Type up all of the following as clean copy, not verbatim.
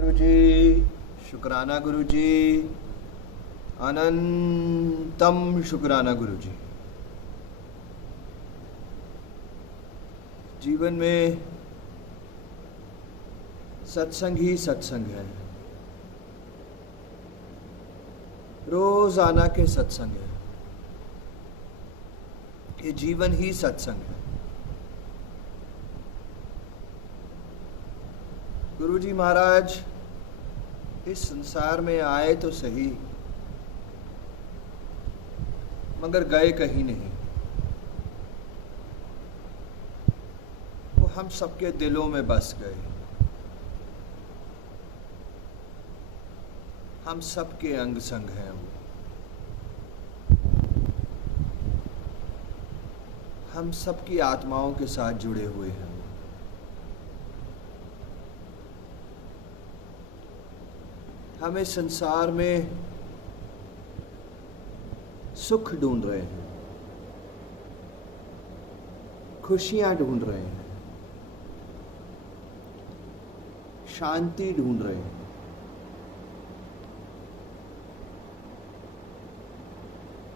गुरु जी, शुक्राना गुरु जी, अनंतम शुक्राना गुरु जी। जीवन में सत्संग ही सत्संग है, रोजाना के सत्संग है, ये जीवन ही सत्संग है। गुरु जी महाराज इस संसार में आए तो सही, मगर गए कहीं नहीं। वो हम सबके दिलों में बस गए, हम सबके अंग संग हैं। वो हम सबकी आत्माओं के साथ जुड़े हुए हैं। हम इस संसार में सुख ढूंढ रहे हैं, खुशियां ढूंढ रहे हैं, शांति ढूंढ रहे हैं।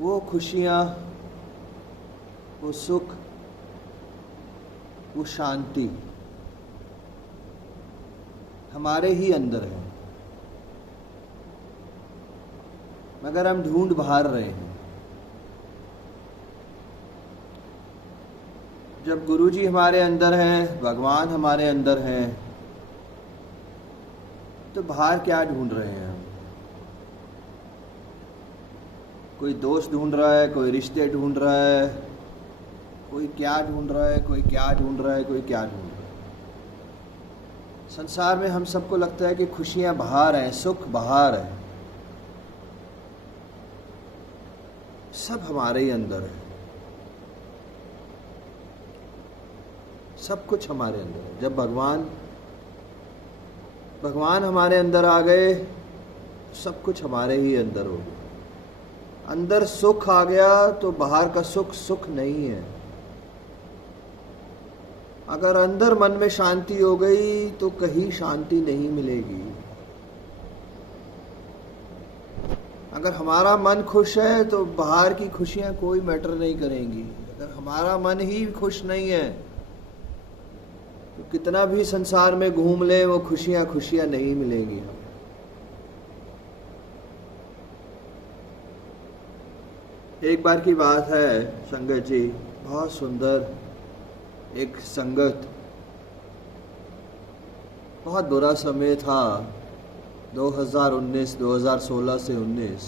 वो खुशियां, वो सुख, वो शांति हमारे ही अंदर है, मगर हम ढूंढ बाहर रहे हैं। जब गुरु जी हमारे अंदर हैं, भगवान हमारे अंदर हैं, तो बाहर क्या ढूंढ रहे हैं हम? कोई दोस्त ढूंढ रहा है, कोई रिश्ते ढूंढ रहा है, कोई क्या ढूंढ रहा है, कोई क्या ढूंढ रहा है, कोई क्या ढूंढ रहा है। संसार में हम सबको लगता है कि खुशियां बाहर हैं, सुख बाहर है। सब हमारे ही अंदर है, सब कुछ हमारे अंदर है। जब भगवान हमारे अंदर आ गए, सब कुछ हमारे ही अंदर हो गया। अंदर सुख आ गया तो बाहर का सुख सुख नहीं है। अगर अंदर मन में शांति हो गई तो कहीं शांति नहीं मिलेगी। अगर हमारा मन खुश है तो बाहर की खुशियां कोई मैटर नहीं करेंगी। अगर हमारा मन ही खुश नहीं है तो कितना भी संसार में घूम ले, वो खुशियां खुशियां नहीं मिलेंगी। एक बार की बात है संगत जी, बहुत सुंदर एक संगत, बहुत बुरा समय था 2016 से 19,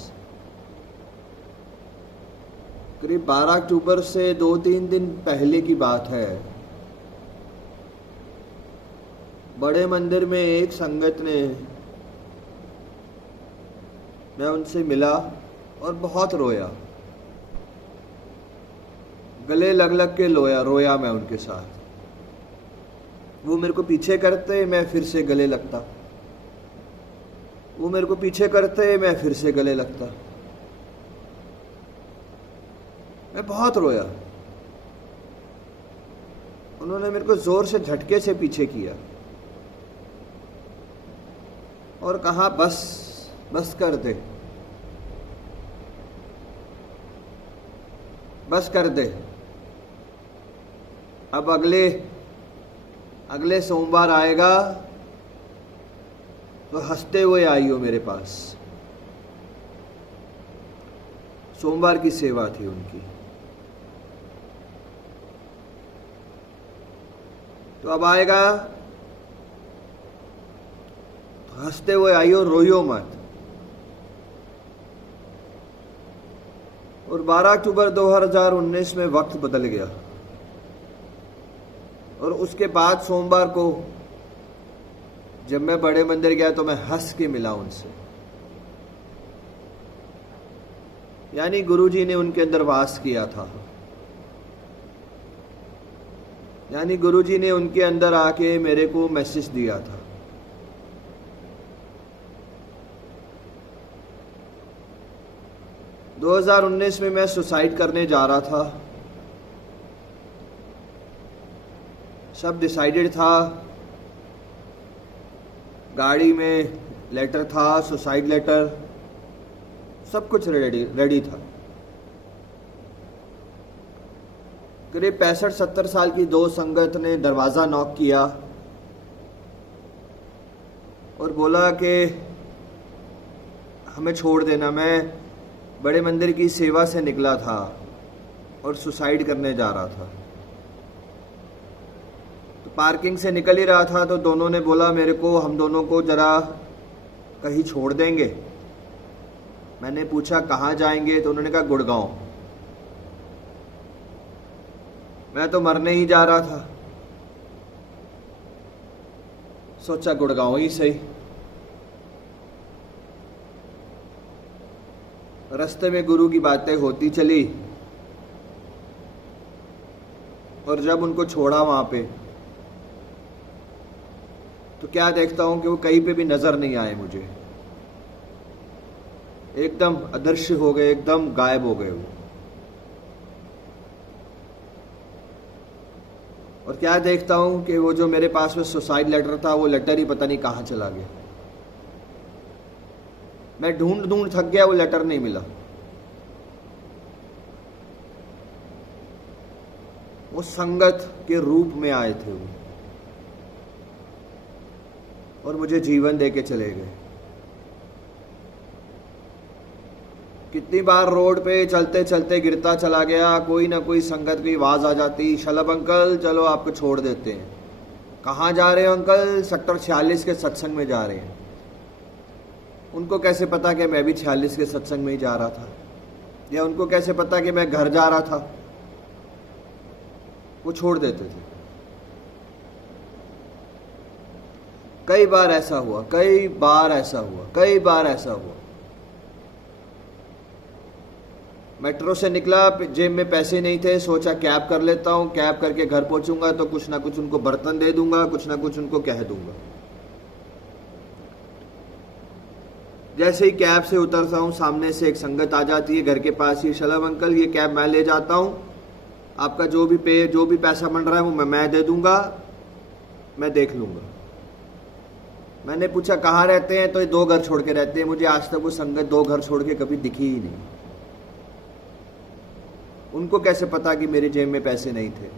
करीब 12 अक्टूबर से 2-3 दिन पहले की बात है। बड़े मंदिर में एक संगत ने, मैं उनसे मिला और बहुत रोया, गले लग लग के रोया मैं उनके साथ। वो मेरे को पीछे करते, मैं फिर से गले लगता। वो मेरे को पीछे करते, मैं फिर से गले लगता। मैं बहुत रोया। उन्होंने मेरे को जोर से झटके से पीछे किया और कहा, बस कर दे, बस कर दे। अब अगले सोमवार आएगा तो हंसते हुए आई हो मेरे पास। सोमवार की सेवा थी उनकी। तो अब आएगा तो हंसते हुए आई हो, रोइयो मत। और 12 अक्टूबर 2019 में वक्त बदल गया और उसके बाद सोमवार को जब मैं बड़े मंदिर गया तो मैं हंस के मिला उनसे। यानी गुरुजी ने उनके अंदर वास किया था, यानी गुरुजी ने उनके अंदर आके मेरे को मैसेज दिया था। – 2019 में मैं सुसाइड करने जा रहा था। सब डिसाइडेड था, गाड़ी में लेटर था, सुसाइड लेटर, सब कुछ रेडी था। करीब 65-70 साल की दो संगत ने दरवाज़ा नॉक किया और बोला कि हमें छोड़ देना, मैं बड़े मंदिर की सेवा से निकला था और सुसाइड करने जा रहा था। तो पार्किंग से निकल ही रहा था तो दोनों ने बोला मेरे को, हम दोनों को ज़रा कहीं छोड़ देंगे। मैंने पूछा कहाँ जाएंगे, तो उन्होंने कहा गुड़गांव। मैं तो मरने ही जा रहा था, सोचा गुड़गांव ही सही। रास्ते में गुरु की बातें होती चली और जब उनको छोड़ा वहां पे तो क्या देखता हूं कि वो कहीं पे भी नजर नहीं आए मुझे, एकदम अदृश्य हो गए, एकदम गायब हो गए वो। और क्या देखता हूं कि वो जो मेरे पास में सुसाइड लेटर था, वो लेटर ही पता नहीं कहां चला गया। मैं ढूंढ थक गया, वो लेटर नहीं मिला। वो संगत के रूप में आए थे वो, और मुझे जीवन देके चले गए। कितनी बार रोड पे चलते चलते गिरता चला गया, कोई ना कोई संगत की आवाज आ जाती, शलभ अंकल चलो आपको छोड़ देते हैं। कहाँ जा रहे हो अंकल? सेक्टर 46 के सत्संग में जा रहे हैं। उनको कैसे पता कि मैं भी 46 के सत्संग में ही जा रहा था, या उनको कैसे पता कि मैं घर जा रहा था? वो छोड़ देते थे। कई बार ऐसा हुआ, कई बार ऐसा हुआ, कई बार ऐसा हुआ। मेट्रो से निकला, जेब में पैसे नहीं थे, सोचा कैब कर लेता हूं, कैब करके घर पहुंचूंगा तो कुछ ना कुछ उनको बर्तन दे दूंगा, कुछ ना कुछ उनको कह दूंगा। जैसे ही कैब से उतरता हूं, सामने से एक संगत आ जाती है घर के पास ही। शलभ अंकल ये कैब मैं ले जाता हूं, आपका जो भी पैसा बन रहा है वो मैं दे दूंगा, मैं देख लूंगा। मैंने पूछा कहाँ रहते हैं? तो ये 2 घर छोड़ के रहते हैं। मुझे आज तक वो संगत 2 घर छोड़ के कभी दिखी ही नहीं। उनको कैसे पता कि मेरे जेब में पैसे नहीं थे?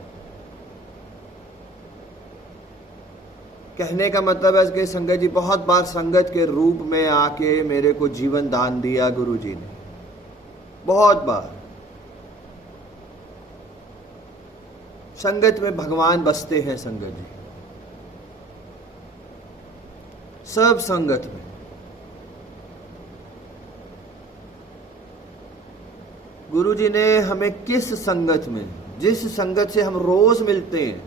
कहने का मतलब है कि संगत जी बहुत बार संगत के रूप में आके मेरे को जीवन दान दिया गुरु जी ने, बहुत बार। संगत में भगवान बसते हैं संगत जी, सब संगत में। गुरु जी ने हमें किस संगत में, जिस संगत से हम रोज मिलते हैं,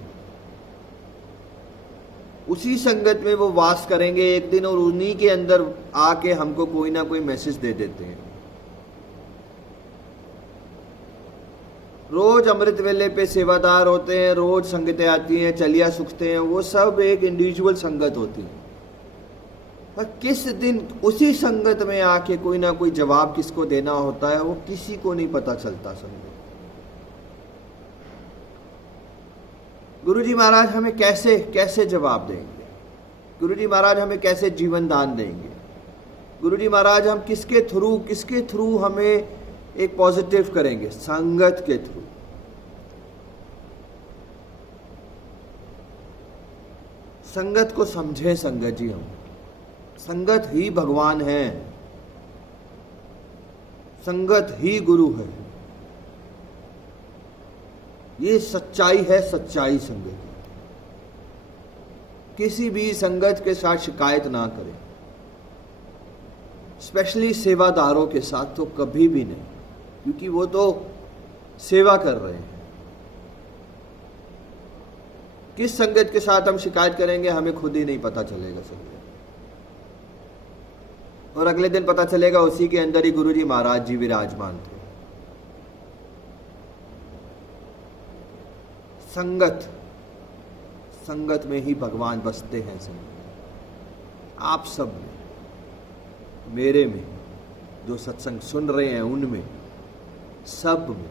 उसी संगत में वो वास करेंगे एक दिन, और उन्हीं के अंदर आके हमको कोई ना कोई मैसेज दे देते हैं। रोज अमृत वेले पे सेवादार होते हैं, रोज संगतें आती हैं, चलिया सुखते हैं, वो सब एक इंडिविजुअल संगत होती है। पर किस दिन उसी संगत में आके कोई ना कोई जवाब किसको देना होता है, वो किसी को नहीं पता चलता। संगत गुरुजी महाराज हमें कैसे कैसे जवाब देंगे? गुरुजी महाराज हमें कैसे जीवन दान देंगे? गुरुजी महाराज हम किसके थ्रू हमें एक पॉजिटिव करेंगे? संगत के थ्रू। संगत को समझे संगत जी, हम संगत ही भगवान है, संगत ही गुरु है। ये सच्चाई है, सच्चाई संगत। किसी भी संगत के साथ शिकायत ना करें, स्पेशली सेवादारों के साथ तो कभी भी नहीं, क्योंकि वो तो सेवा कर रहे हैं। किस संगत के साथ हम शिकायत करेंगे हमें खुद ही नहीं पता चलेगा संगत, और अगले दिन पता चलेगा उसी के अंदर ही गुरुजी महाराज जी विराजमान थे। संगत में ही भगवान बसते हैं। संगत आप सब में, मेरे में, जो सत्संग सुन रहे हैं उनमें, सब में।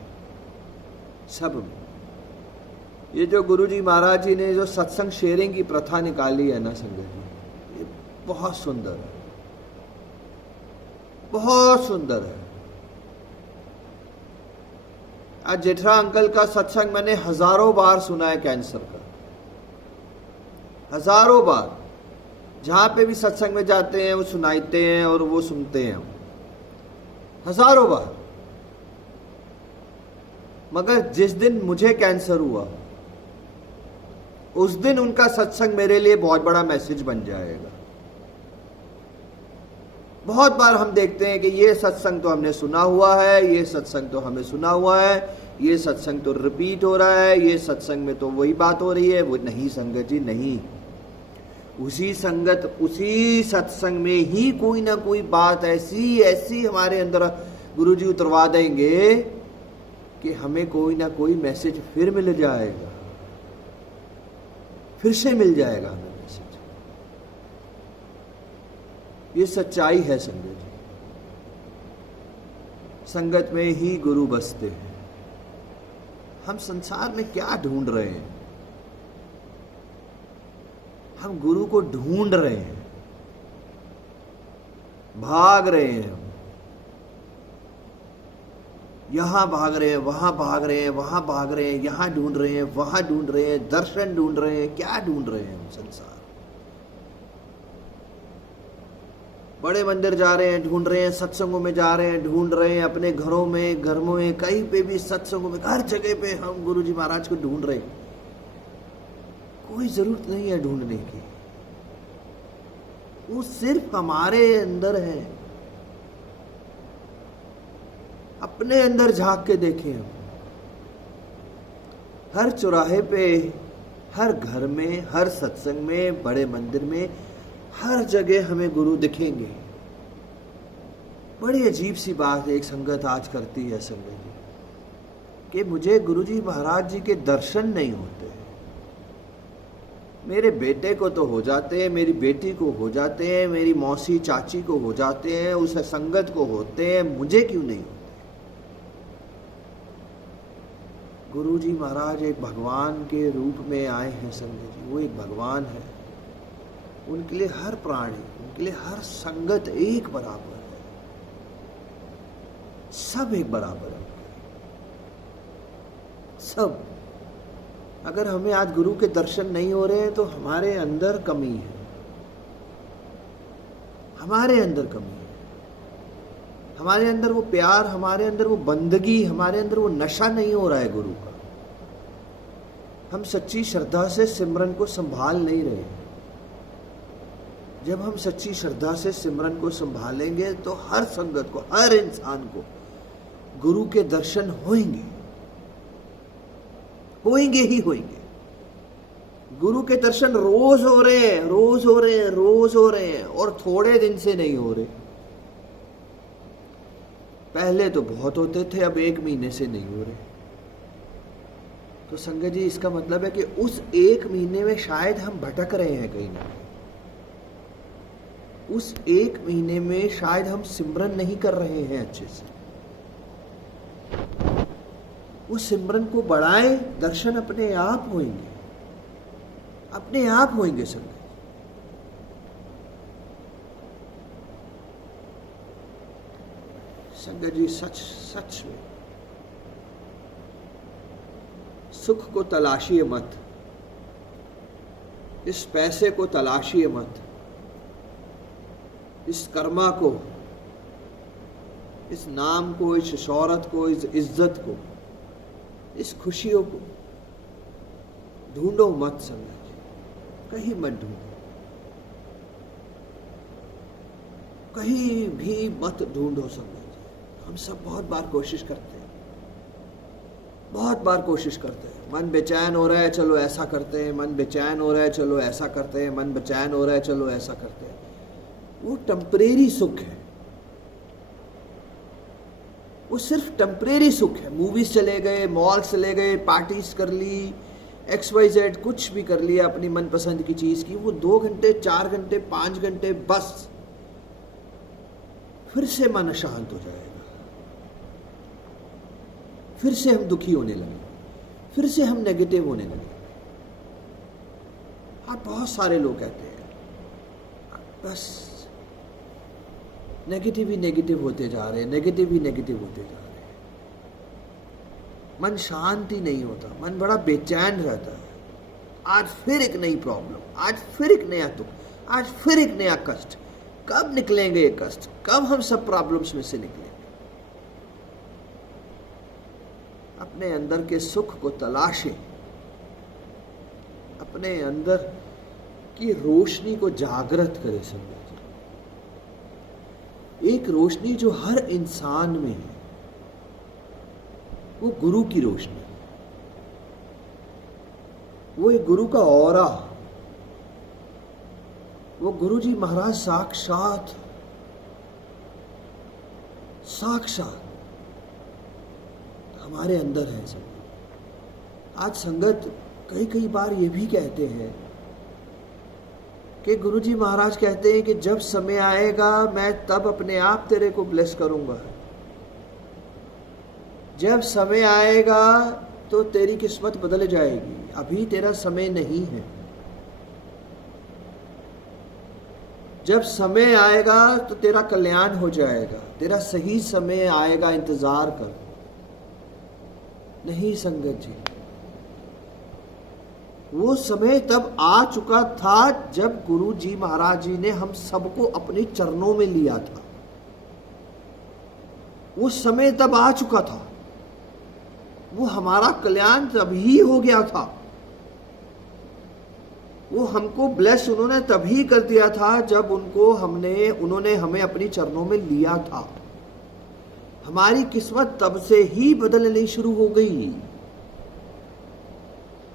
ये जो गुरुजी महाराज जी ने जो सत्संग शेयरिंग की प्रथा निकाली है ना संगत जी, ये बहुत सुंदर है, बहुत सुंदर है। आज जेठरा अंकल का सत्संग मैंने हजारों बार सुना है, कैंसर का, हजारों बार। जहां पे भी सत्संग में जाते हैं वो सुनाते हैं और वो सुनते हैं, हजारों बार। मगर जिस दिन मुझे कैंसर हुआ उस दिन उनका सत्संग मेरे लिए बहुत बड़ा मैसेज बन जाएगा। बहुत बार हम देखते हैं कि ये सत्संग तो हमने सुना हुआ है, ये सत्संग तो हमें सुना हुआ है, ये सत्संग तो रिपीट हो रहा है, ये सत्संग में तो वही बात हो रही है। वो नहीं संगत जी, नहीं। उसी संगत, उसी सत्संग में ही कोई ना कोई बात ऐसी ऐसी हमारे अंदर गुरुजी उतरवा देंगे कि हमें कोई ना कोई मैसेज फिर मिल जाएगा, फिर से मिल जाएगा हमें मैसेज। ये सच्चाई है संगत जी। संगत में ही गुरु बसते हैं। हम संसार में क्या ढूंढ रहे हैं? हम गुरु को ढूंढ रहे हैं, भाग रहे हैं। यहां भाग रहे हैं, वहां भाग रहे हैं, वहां भाग रहे हैं, यहां ढूंढ रहे हैं, वहां ढूंढ रहे हैं, दर्शन ढूंढ रहे हैं। क्या ढूंढ रहे हैं हम? संसार। बड़े मंदिर जा रहे हैं, ढूंढ रहे हैं, सत्संगों में जा रहे हैं, ढूंढ रहे हैं, अपने घरों में कहीं पे भी सत्संगों में, हर जगह पे हम गुरुजी महाराज को ढूंढ रहे हैं। कोई जरूरत नहीं है ढूंढने की, वो सिर्फ हमारे अंदर है। अपने अंदर झांक के देखें हम। हर चौराहे पे, हर घर में, हर सत्संग में, बड़े मंदिर में, हर जगह हमें गुरु दिखेंगे। बड़ी अजीब सी बात है एक संगत आज करती है संगत जी, कि मुझे गुरुजी महाराज जी के दर्शन नहीं होते। मेरे बेटे को तो हो जाते हैं, मेरी बेटी को हो जाते हैं, मेरी मौसी चाची को हो जाते हैं, उस संगत को होते हैं, मुझे क्यों नहीं होते? गुरुजी महाराज एक भगवान के रूप में आए हैं संगत जी। वो एक भगवान है। उनके लिए हर प्राणी, उनके लिए हर संगत एक बराबर है। सब एक बराबर है, सब। अगर हमें आज गुरु के दर्शन नहीं हो रहे हैं तो हमारे अंदर कमी है, हमारे अंदर कमी है। हमारे अंदर वो प्यार, हमारे अंदर वो बंदगी, हमारे अंदर वो नशा नहीं हो रहा है गुरु का। हम सच्ची श्रद्धा से सिमरन को संभाल नहीं रहे। जब हम सच्ची श्रद्धा से सिमरन को संभालेंगे तो हर संगत को, हर इंसान को गुरु के दर्शन होंगे, होंगे ही होंगे। गुरु के दर्शन रोज हो रहे हैं, रोज हो रहे हैं, रोज हो रहे हैं, और थोड़े दिन से नहीं हो रहे। पहले तो बहुत होते थे, अब 1 महीने से नहीं हो रहे। तो संगत जी इसका मतलब है कि उस 1 महीने में शायद हम भटक रहे हैं कहीं ना कहीं। उस 1 महीने में शायद हम सिमरन नहीं कर रहे हैं अच्छे से। उस सिमरन को बढ़ाएं, दर्शन अपने आप होंगे, अपने आप होंगे संगत। संगत जी सच में सुख को तलाशिए मत, इस पैसे को तलाशिए मत, इस कर्मा को, इस नाम को, इस शौहरत को, इस इज्जत को, इस खुशियों को ढूंढो मत संगत जी। कहीं मत ढूंढो, कहीं भी मत ढूंढो संगत जी। हम सब बहुत बार कोशिश करते हैं, बहुत बार कोशिश करते हैं। मन बेचैन हो रहा है, चलो ऐसा करते हैं। मन बेचैन हो रहा है, चलो ऐसा करते हैं। मन बेचैन हो रहा है, चलो ऐसा करते हैं। वो टेम्परेरी सुख है, वो सिर्फ टेम्परेरी सुख है। मूवीज चले गए, मॉल चले गए, पार्टीज कर ली, XYZ कुछ भी कर लिया अपनी मनपसंद की चीज की। वो 2 घंटे, 4 घंटे, 5 घंटे, बस फिर से मन अशांत हो जाएगा। फिर से हम दुखी होने लगे, फिर से हम नेगेटिव होने लगे। हाँ, बहुत सारे लोग कहते हैं बस नेगेटिव ही नेगेटिव होते जा रहे हैं, नेगेटिव ही नेगेटिव होते जा रहे हैं। मन शांति नहीं होता, मन बड़ा बेचैन रहता है। आज फिर एक नई प्रॉब्लम, आज फिर एक नया दुख, आज फिर एक नया कष्ट। कब निकलेंगे ये कष्ट, कब हम सब प्रॉब्लम्स में से निकलेंगे? अपने अंदर के सुख को तलाशें, अपने अंदर की रोशनी को जागृत करें। संगत, एक रोशनी जो हर इंसान में है, वो गुरु की रोशनी, वो एक गुरु का ऑरा, वो गुरु जी महाराज साक्षात हमारे अंदर है। सब आज संगत कई बार ये भी कहते हैं कि गुरु जी महाराज कहते हैं कि जब समय आएगा मैं तब अपने आप तेरे को ब्लेस करूंगा, जब समय आएगा तो तेरी किस्मत बदल जाएगी, अभी तेरा समय नहीं है। जब समय आएगा तो तेरा कल्याण हो जाएगा, तेरा सही समय आएगा, इंतजार कर। नहीं संगत जी, वो समय तब आ चुका था जब गुरु जी महाराज जी ने हम सबको अपने चरणों में लिया था। वो समय तब आ चुका था, वो हमारा कल्याण तभी हो गया था, वो हमको ब्लेस उन्होंने तभी कर दिया था जब उन्होंने हमें अपनी चरणों में लिया था। हमारी किस्मत तब से ही बदलनी शुरू हो गई,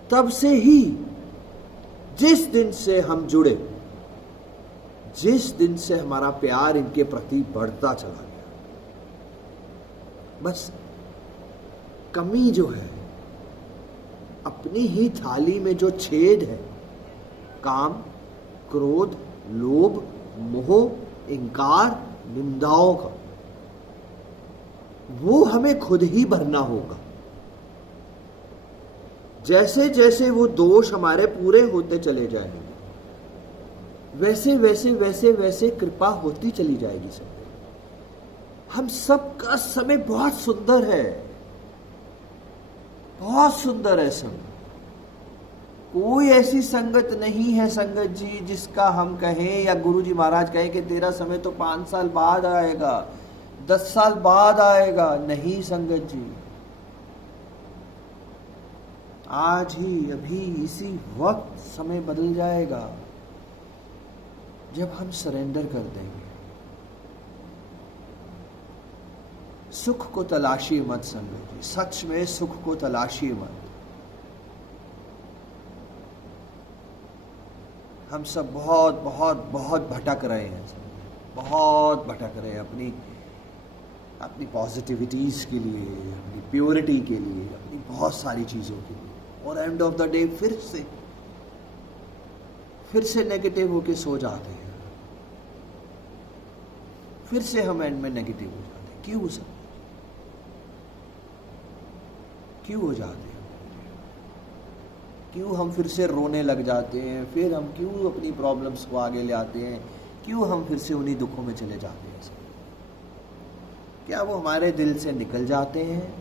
तब से ही। जिस दिन से हम जुड़े, जिस दिन से हमारा प्यार इनके प्रति बढ़ता चला गया, बस कमी जो है, अपनी ही थाली में जो छेद है, काम, क्रोध, लोभ, मोह, इंकार, निंदाओं का, वो हमें खुद ही भरना होगा। जैसे जैसे वो दोष हमारे पूरे होते चले जाएंगे, वैसे वैसे वैसे वैसे कृपा होती चली जाएगी। सब हम सबका समय बहुत सुंदर है, बहुत सुंदर है। संगत, कोई ऐसी संगत नहीं है संगत जी जिसका हम कहें या गुरु जी महाराज कहें कि तेरा समय तो 5 साल बाद आएगा, 10 साल बाद आएगा। नहीं संगत जी, आज ही अभी इसी वक्त समय बदल जाएगा जब हम सरेंडर कर देंगे। सुख को तलाशिए मत संगत जी, सच में सुख को तलाशिए मत। हम सब बहुत बहुत बहुत भटक रहे हैं, बहुत भटक रहे हैं अपनी पॉजिटिविटीज के लिए, अपनी प्योरिटी के लिए, अपनी बहुत सारी चीजों के लिए। और एंड ऑफ द डे फिर से नेगेटिव होके सो जाते हैं, फिर से हम एंड में नेगेटिव हो जाते हैं। क्यों सर, क्यों हो जाते हैं? क्यों हम फिर से रोने लग जाते हैं? फिर हम क्यों अपनी प्रॉब्लम्स को आगे ले आते हैं? क्यों हम फिर से उन्हीं दुखों में चले जाते हैं? क्या वो हमारे दिल से निकल जाते हैं?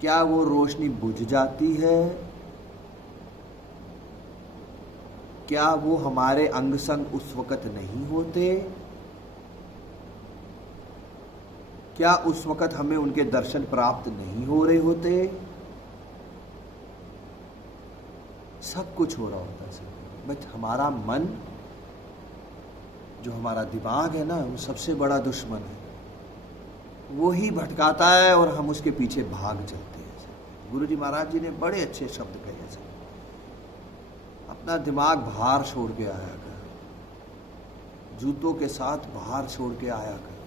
क्या वो रोशनी बुझ जाती है? क्या वो हमारे अंग संग उस वक़्त नहीं होते? क्या उस वक़्त हमें उनके दर्शन प्राप्त नहीं हो रहे होते? सब कुछ हो रहा होता है, बट हमारा मन, जो हमारा दिमाग है ना, वो सबसे बड़ा दुश्मन है। वो ही भटकाता है और हम उसके पीछे भाग चलते हैं। गुरु जी महाराज जी ने बड़े अच्छे शब्द कहे हैं, अपना दिमाग बाहर छोड़ के आया कर, जूतों के साथ बाहर छोड़ के आया कर।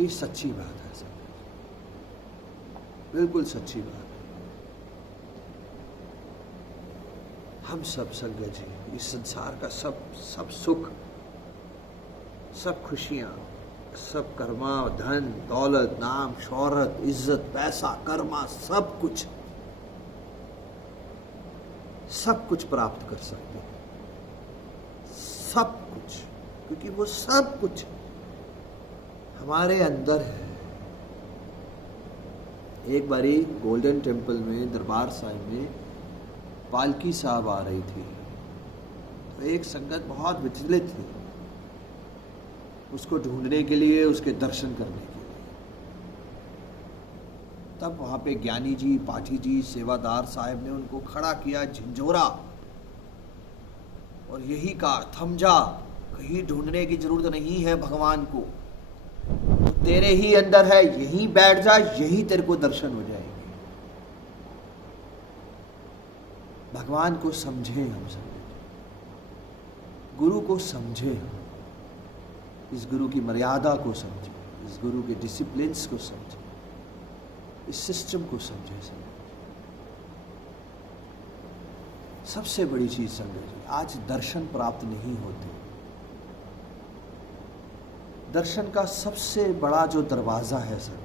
ये सच्ची बात है सर, बिल्कुल सच्ची बात है। हम सब संगत जी, इस संसार का सब सुख, सब खुशियां, सब कर्मा, धन, दौलत, नाम, शौहरत, इज्जत, पैसा, कर्मा, सब कुछ सब कुछ प्राप्त कर सकते हैं, सब कुछ, क्योंकि वो सब कुछ हमारे अंदर है। एक बारी गोल्डन टेम्पल में, दरबार साहिब में पालकी साहब आ रही थी, तो एक संगत बहुत विचलित थी उसको ढूंढने के लिए, उसके दर्शन करने के लिए। तब वहां पे ज्ञानी जी, पाठी जी, सेवादार साहब ने उनको खड़ा किया, झिंझोरा, और यही कहा, थम जा, कहीं ढूंढने की जरूरत नहीं है भगवान को, तो तेरे ही अंदर है, यहीं बैठ जा, यही तेरे को दर्शन हो जाएंगे। भगवान को समझे हम सब, गुरु को समझे हम, इस गुरु की मर्यादा को समझे, इस गुरु के डिसिप्लिन्स को समझे, इस सिस्टम को समझे। सबसे बड़ी चीज समझे, आज दर्शन प्राप्त नहीं होते। दर्शन का सबसे बड़ा जो दरवाजा है सर,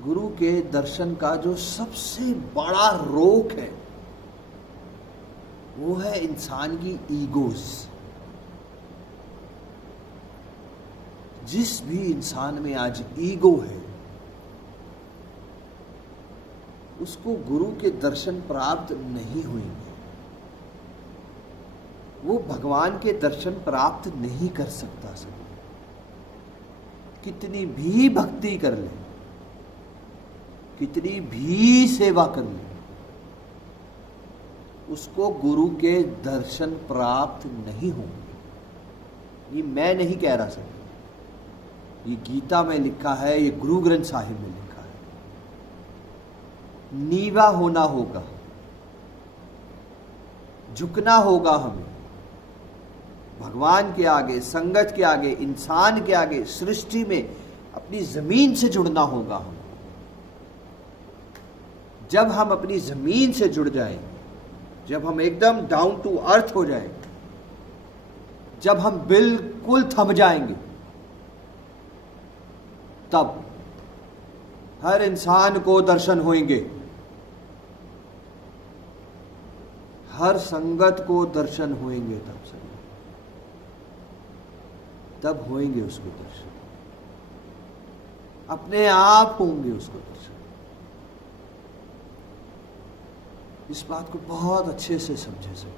गुरु के दर्शन का जो सबसे बड़ा रोक है, वो है इंसान की ईगोस। जिस भी इंसान में आज ईगो है, उसको गुरु के दर्शन प्राप्त नहीं होंगे, वो भगवान के दर्शन प्राप्त नहीं कर सकता। सब कितनी भी भक्ति कर ले, कितनी भी सेवा कर ले, उसको गुरु के दर्शन प्राप्त नहीं होंगे। ये मैं नहीं कह रहा सर, ये गीता में लिखा है, ये गुरु ग्रंथ साहिब में लिखा है। नीवा होना होगा, झुकना होगा हमें भगवान के आगे, संगत के आगे, इंसान के आगे, सृष्टि में अपनी जमीन से जुड़ना होगा हमें। जब हम अपनी जमीन से जुड़ जाएंगे, जब हम एकदम डाउन टू अर्थ हो जाएंगे, जब हम बिल्कुल थम जाएंगे, तब हर इंसान को दर्शन होंगे, हर संगत को दर्शन होंगे। तब होंगे उसको दर्शन, अपने आप होंगे उसको दर्शन। इस बात को बहुत अच्छे से समझे सब।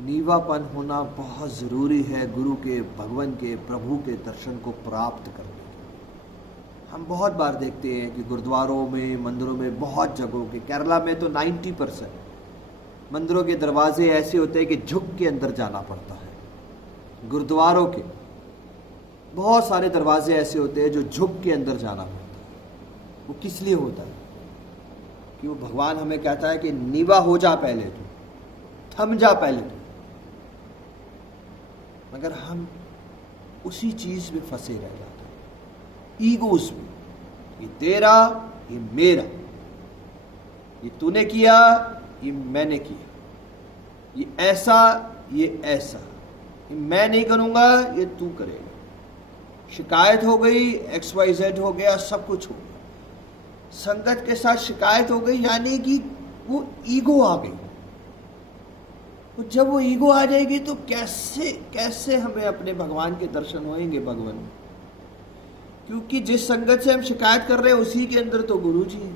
नीवापन होना बहुत जरूरी है गुरु के, भगवान के, प्रभु के दर्शन को प्राप्त करने के। हम बहुत बार देखते हैं कि गुरुद्वारों में, मंदिरों में, बहुत जगहों के, केरला में तो 90% मंदिरों के दरवाजे ऐसे होते हैं कि झुक के अंदर जाना पड़ता है। गुरुद्वारों के बहुत सारे दरवाजे ऐसे होते हैं जो झुक के अंदर जाना पड़ता है। वो किस लिए होता है? कि वो भगवान हमें कहता है कि नीवा हो जा पहले तू, थम जा पहले तू। मगर हम उसी चीज में फंसे रह जाते हैं, ईगोस में। ये तेरा, ये मेरा, ये तूने किया, ये मैंने किया, ये ऐसा, ये ऐसा, ये मैं नहीं करूंगा, ये तू करेगा। शिकायत हो गई, XYZ हो गया, सब कुछ हो गया। संगत के साथ शिकायत हो गई, यानी कि वो ईगो आ गई। तो जब वो ईगो आ जाएगी तो कैसे कैसे हमें अपने भगवान के दर्शन होंगे भगवान? क्योंकि जिस संगत से हम शिकायत कर रहे हैं उसी के अंदर तो गुरु जी है,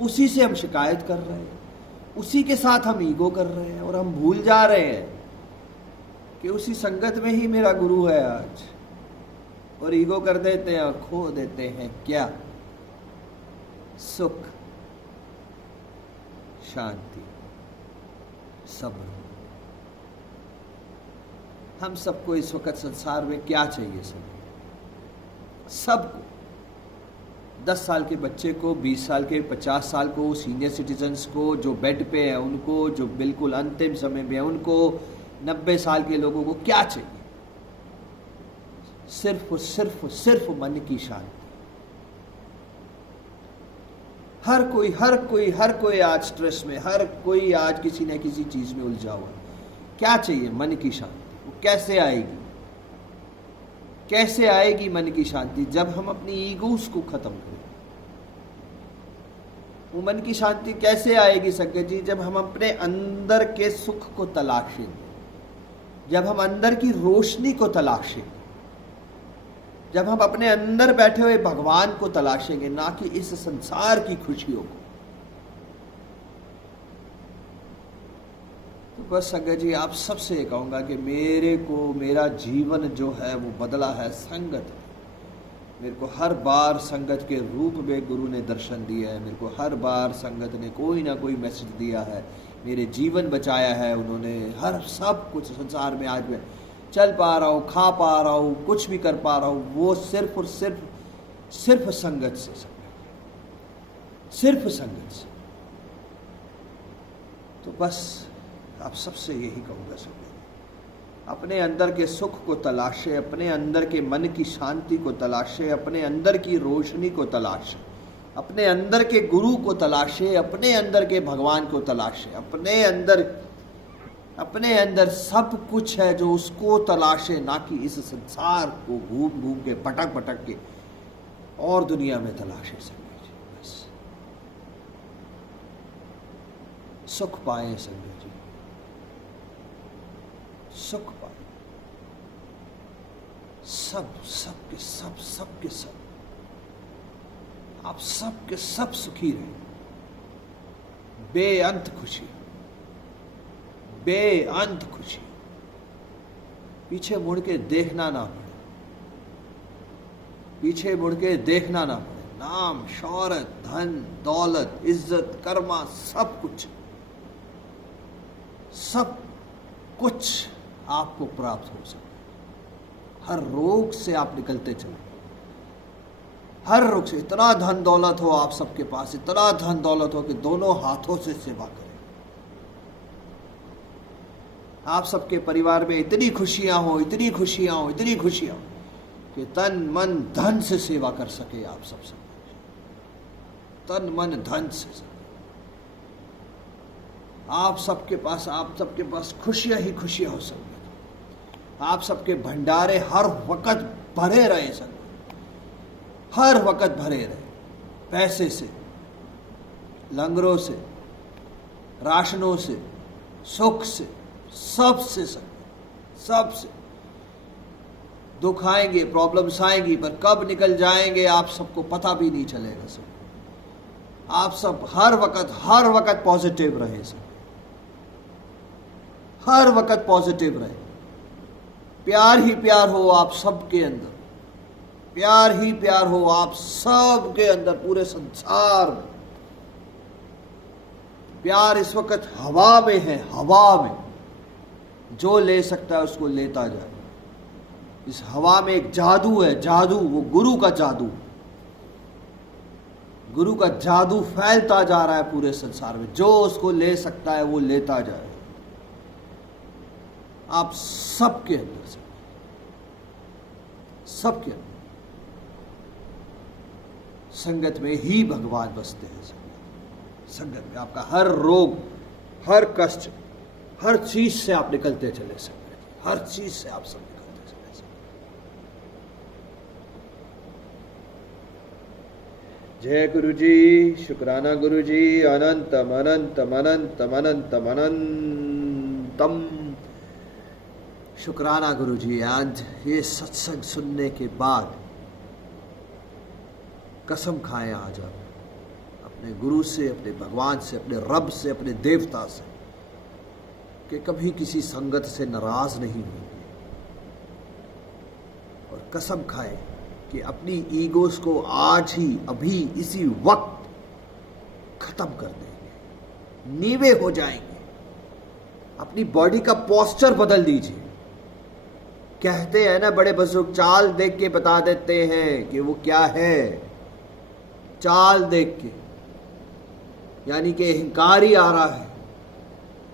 उसी से हम शिकायत कर रहे हैं, उसी के साथ हम ईगो कर रहे हैं, और हम भूल जा रहे हैं कि उसी संगत में ही मेरा गुरु है आज। और ईगो कर देते हैं और खो देते हैं क्या? सुख, शांति, सब्र। हम सबको इस वक्त संसार में क्या चाहिए? सबको, 10 साल के बच्चे को, 20 साल के, 50 साल को, सीनियर सिटीजन्स को, जो बेड पे है उनको, जो बिल्कुल अंतिम समय में है उनको, 90 साल के लोगों को क्या चाहिए? सिर्फ और सिर्फ और सिर्फ मन की शांति। हर कोई आज स्ट्रेस में, हर कोई आज किसी न किसी चीज में उलझा हुआ है। क्या चाहिए? मन की शांति। वो कैसे आएगी? कैसे आएगी मन की शांति? जब हम अपनी ईगोस को खत्म करें, वो मन की शांति कैसे आएगी संगत जी? जब हम अपने अंदर के सुख को तलाशेंगे, जब हम अंदर की रोशनी को तलाशेंगे, जब हम अपने अंदर बैठे हुए भगवान को तलाशेंगे, ना कि इस संसार की खुशियों को। तो बस संगत जी आप सबसे ये कहूँगा कि मेरा जीवन जो है वो बदला है संगत में। मेरे को हर बार संगत के रूप में गुरु ने दर्शन दिया है, मेरे को हर बार संगत ने कोई ना कोई मैसेज दिया है, मेरे जीवन बचाया है उन्होंने। हर सब कुछ संसार में आज मैं चल पा रहा हूँ, खा पा रहा हूँ, कुछ भी कर पा रहा हूँ, वो सिर्फ और सिर्फ संगत से, सिर्फ संगत से। तो बस आप सबसे यही कहूँगा संगत, अपने अंदर के सुख को तलाशे, अपने अंदर के मन की शांति को तलाशे, अपने अंदर की रोशनी को तलाशे, अपने अंदर के गुरु को तलाशे, अपने अंदर के भगवान को तलाशे, अपने अंदर सब कुछ है जो उसको तलाशे, ना कि इस संसार को घूम घूम के भटक के और दुनिया में तलाशे संगत जी। बस सुख पाए संगत जी, सुख पाए। सबके सब आप सबके सब सुखी रहे, बेअंत खुशी, बेअंत खुशी। पीछे मुड़ के देखना ना पड़े, पीछे मुड़ के देखना ना पड़े। नाम, शौहरत, धन, दौलत, इज्जत, कर्मा, सब कुछ आपको प्राप्त हो सके। हर रोग से आप निकलते चले, हर रोग से। इतना धन दौलत हो आप सबके पास, इतना धन दौलत हो कि दोनों हाथों से सेवा करें। आप सबके परिवार में इतनी खुशियां हो, इतनी खुशियां हो, इतनी खुशियां हो कि तन मन धन से सेवा कर सके आप सब। तन मन धन से आप सबके पास खुशियां ही खुशियां हो सकती। आप सबके भंडारे हर वक्त भरे रहे संगत, हर वक्त भरे रहे, पैसे से, लंगरों से, राशनों से, सुख से, सबसे संगत, सबसे। दुख आएंगे, प्रॉब्लम्स आएंगी, पर कब निकल जाएंगे आप सबको पता भी नहीं चलेगा सब। आप सब हर वक्त पॉजिटिव रहे सब, हर वक्त पॉजिटिव रहे। प्यार ही प्यार हो आप सबके अंदर, प्यार ही प्यार हो आप सबके अंदर, पूरे संसार में। प्यार इस वक्त हवा में है, हवा में। जो ले सकता है उसको लेता जाए। इस हवा में एक जादू है, जादू, वो गुरु का जादू। गुरु का जादू फैलता जा रहा है पूरे संसार में। जो उसको ले सकता है वो लेता जाए। आप सबके अंदर से, सबके अंदर संगत में ही भगवान बसते हैं। संगत में आपका हर रोग, हर कष्ट, हर चीज से आप निकलते चले संगत, हर चीज से आप सब निकलते चले संगत। जय गुरु जी, शुक्राना गुरु जी, अनंतम अनंतम अनंतम अनंतम अनंतम शुक्राना गुरु जी। आज ये सत्संग सुनने के बाद कसम खाएं आज आप अपने गुरु से, अपने भगवान से, अपने रब से, अपने देवता से, कि कभी किसी संगत से नाराज नहीं होंगे। और कसम खाएं कि अपनी ईगोस को आज ही, अभी, इसी वक्त खत्म कर देंगे, नीवे हो जाएंगे। अपनी बॉडी का पोस्चर बदल दीजिए। कहते हैं ना बड़े बुजुर्ग, चाल देख के बता देते हैं कि वो क्या है। चाल देख के, यानी कि अहंकारी आ रहा है,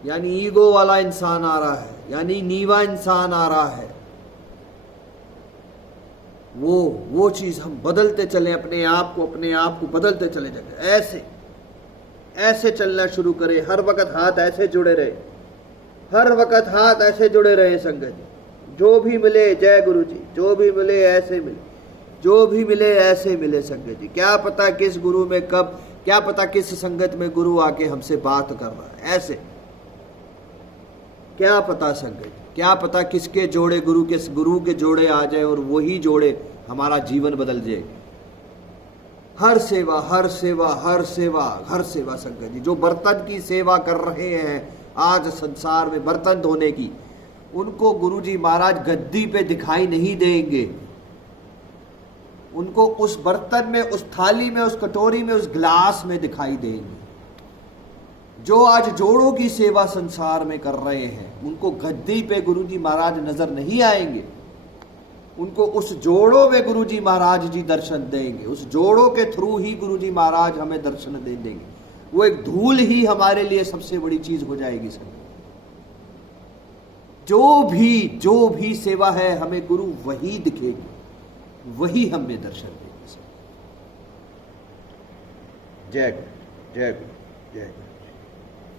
यानी ईगो वाला इंसान आ रहा है, यानी नीवा इंसान आ रहा है। वो चीज हम बदलते चले, अपने आप को बदलते चले जाए। ऐसे चलना शुरू करें। हर वक्त हाथ ऐसे जुड़े रहे, हर वक्त हाथ ऐसे जुड़े रहे संगत जी। जो भी मिले, जय गुरु जी, जो भी मिले ऐसे मिले, जो भी मिले ऐसे मिले संगत जी। क्या पता किस गुरु में कब क्या पता किस संगत में गुरु आके हमसे बात कर रहा है, ऐसे क्या पता संगत, क्या पता किसके जोड़े गुरु के जोड़े आ जाए और वही जोड़े हमारा जीवन बदल जाए। हर सेवा हर सेवा हर सेवा हर सेवा संगत जी, जो बर्तन की सेवा कर रहे हैं आज संसार में बर्तन धोने की, उनको गुरु जी महाराज गद्दी पे दिखाई नहीं देंगे। उनको उस बर्तन में, उस थाली में, उस कटोरी में, उस गिलास में दिखाई देंगे। जो आज जोड़ों की सेवा संसार में कर रहे हैं उनको गद्दी पे गुरु जी महाराज नजर नहीं आएंगे। उनको उस जोड़ों में गुरु जी महाराज जी दर्शन देंगे। उस जोड़ों के थ्रू ही गुरु जी महाराज हमें दर्शन दे देंगे। वो एक धूल ही हमारे लिए सबसे बड़ी चीज हो जाएगी सर। जो भी सेवा है हमें गुरु वही दिखेगी, वही हमें दर्शन देंगे। जय गुरु, जय गुरु, जय गुरु।